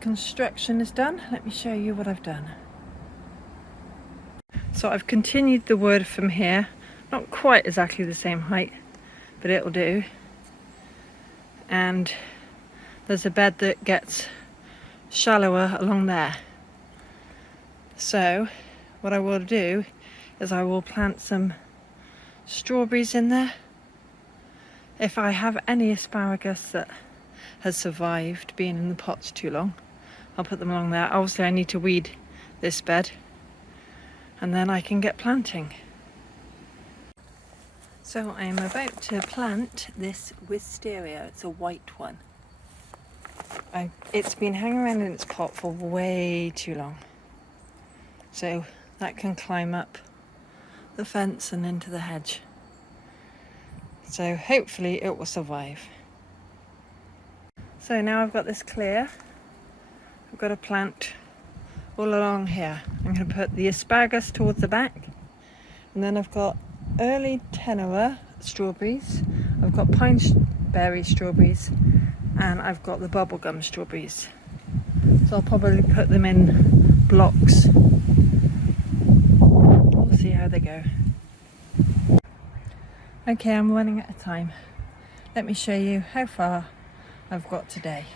construction is done, let me show you what I've done. So I've continued the wood from here, not quite exactly the same height, but it'll do. And there's a bed that gets shallower along there. So what I will do is I will plant some strawberries in there. If I have any asparagus that has survived being in the pots too long, I'll put them along there. Obviously I need to weed this bed and then I can get planting. So I'm about to plant this wisteria. It's a white one. It's been hanging around in its pot for way too long. So that can climb up the fence and into the hedge. So hopefully it will survive. So now I've got this clear, I've got to plant all along here. I'm going to put the asparagus towards the back, and then I've got early tenora strawberries, I've got pine berry strawberries, and I've got the bubblegum strawberries. So I'll probably put them in blocks. We'll see how they go. Okay, I'm running out of time. Let me show you how far I've got today.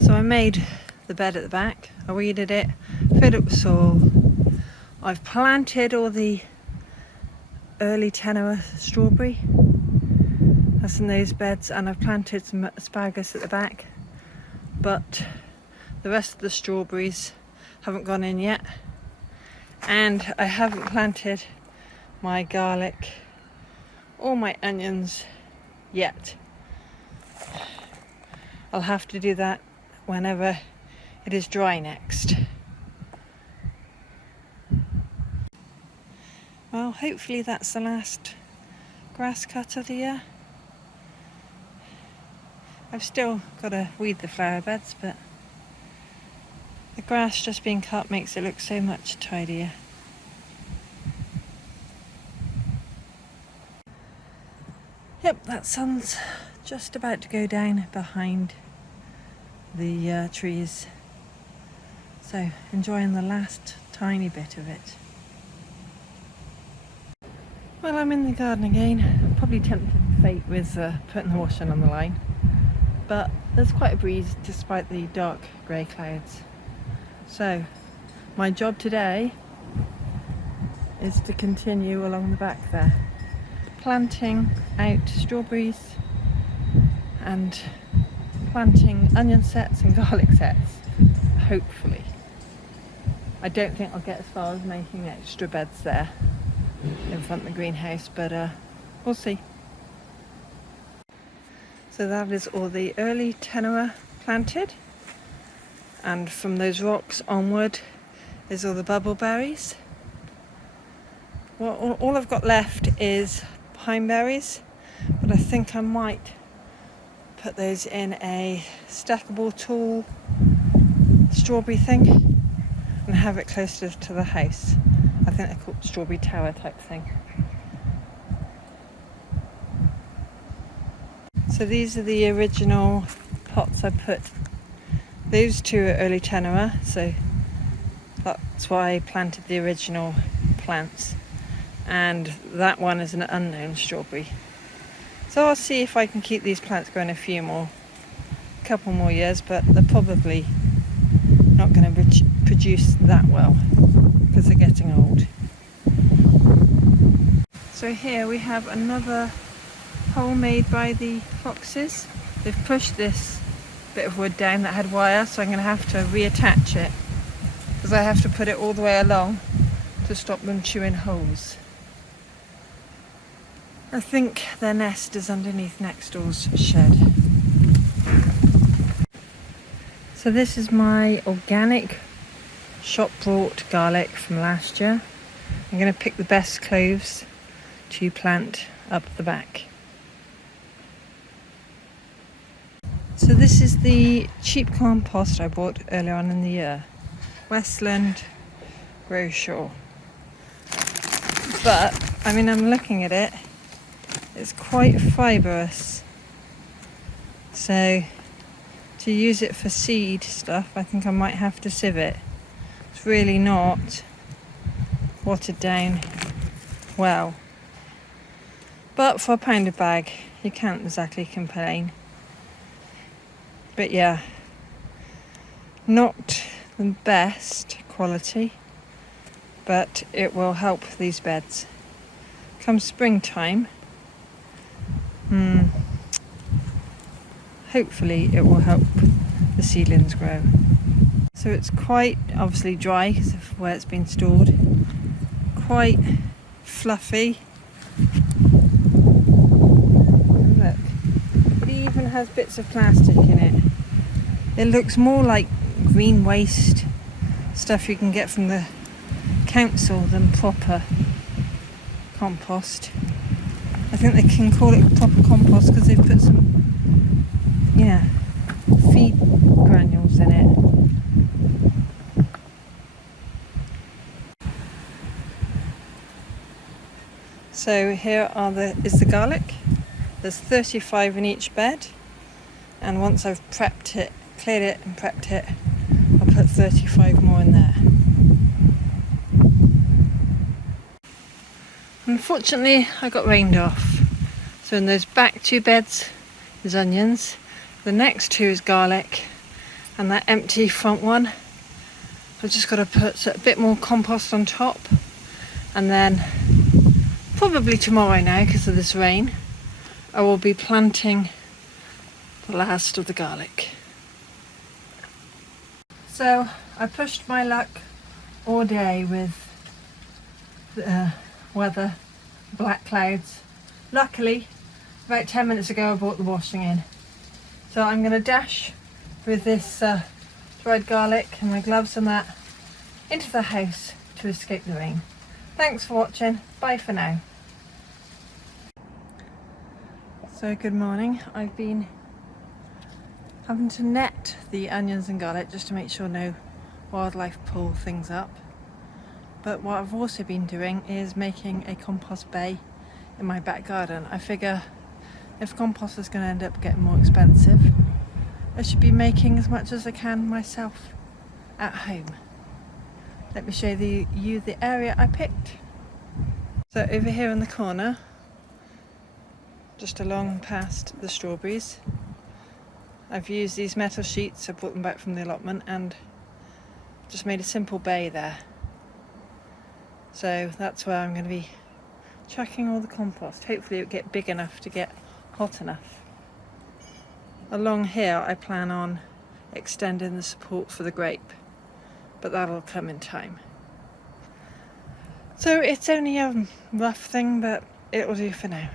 So I made the bed at the back, I weeded it, filled it with soil. I've planted all the early tenora strawberry, that's in those beds, and I've planted some asparagus at the back, but the rest of the strawberries haven't gone in yet, and I haven't planted my garlic or my onions yet. I'll have to do that whenever it is dry next. Well, hopefully that's the last grass cut of the year. I've still got to weed the flower beds, but the grass just being cut makes it look so much tidier. Yep, that sun's just about to go down behind the trees. So enjoying the last tiny bit of it. Well, I'm in the garden again. Probably tempted fate with putting the washing on the line. But there's quite a breeze despite the dark grey clouds. So my job today is to continue along the back there, planting out strawberries and planting onion sets and garlic sets, hopefully. I don't think I'll get as far as making extra beds there in front of the greenhouse, but we'll see. So that is all the early tenora planted, and from those rocks onward is all the bubbleberries. Well, all I've got left is pine berries, but I think I might put those in a stackable tall strawberry thing and have it closer to the house. I think they're called strawberry tower type thing. So these are the original pots I put. Those two are early tenora, so that's why I planted the original plants. And that one is an unknown strawberry. So I'll see if I can keep these plants going a couple more years, but they're probably not going to produce that well because they're getting old. So here we have another hole made by the foxes. They've pushed this bit of wood down that had wire, so I'm going to have to reattach it because I have to put it all the way along to stop them chewing holes. I think their nest is underneath next door's shed. So this is my organic shop bought garlic from last year. I'm going to pick the best cloves to plant up the back. So this is the cheap compost I bought earlier on in the year. Westland Groshaw. But, I mean, I'm looking at it. It's quite fibrous. So to use it for seed stuff, I think I might have to sieve it. It's really not watered down well. But for a £1 bag, you can't exactly complain. But yeah, not the best quality, but it will help these beds. Come springtime, hopefully it will help the seedlings grow. So it's quite obviously dry because of where it's been stored. Quite fluffy. And look, it even has bits of plastic in it. It looks more like green waste stuff you can get from the council than proper compost. I think they can call it proper compost because they've put some, feed granules in it. So here is the garlic. There's 35 in each bed, and once I've prepped it, cleared it and prepped it, I'll put 35 more in there. Unfortunately, I got rained off. So in those back 2 beds, there's onions. The next 2 is garlic, and that empty front one, I've just got to put a bit more compost on top, and then probably tomorrow now, because of this rain, I will be planting the last of the garlic. So I pushed my luck all day with the weather, black clouds. Luckily, about 10 minutes ago I brought the washing in. So I'm going to dash with this dried garlic and my gloves and that into the house to escape the rain. Thanks for watching. Bye for now. So good morning. I've been having to net the onions and garlic just to make sure no wildlife pull things up. But what I've also been doing is making a compost bay in my back garden. I figure if compost is going to end up getting more expensive, I should be making as much as I can myself at home. Let me show you the area I picked. So over here in the corner, just along past the strawberries, I've used these metal sheets. I brought them back from the allotment and just made a simple bay there. So that's where I'm going to be chucking all the compost. Hopefully it'll get big enough to get hot enough. Along here I plan on extending the support for the grape, but that'll come in time. So it's only a rough thing, but it will do for now.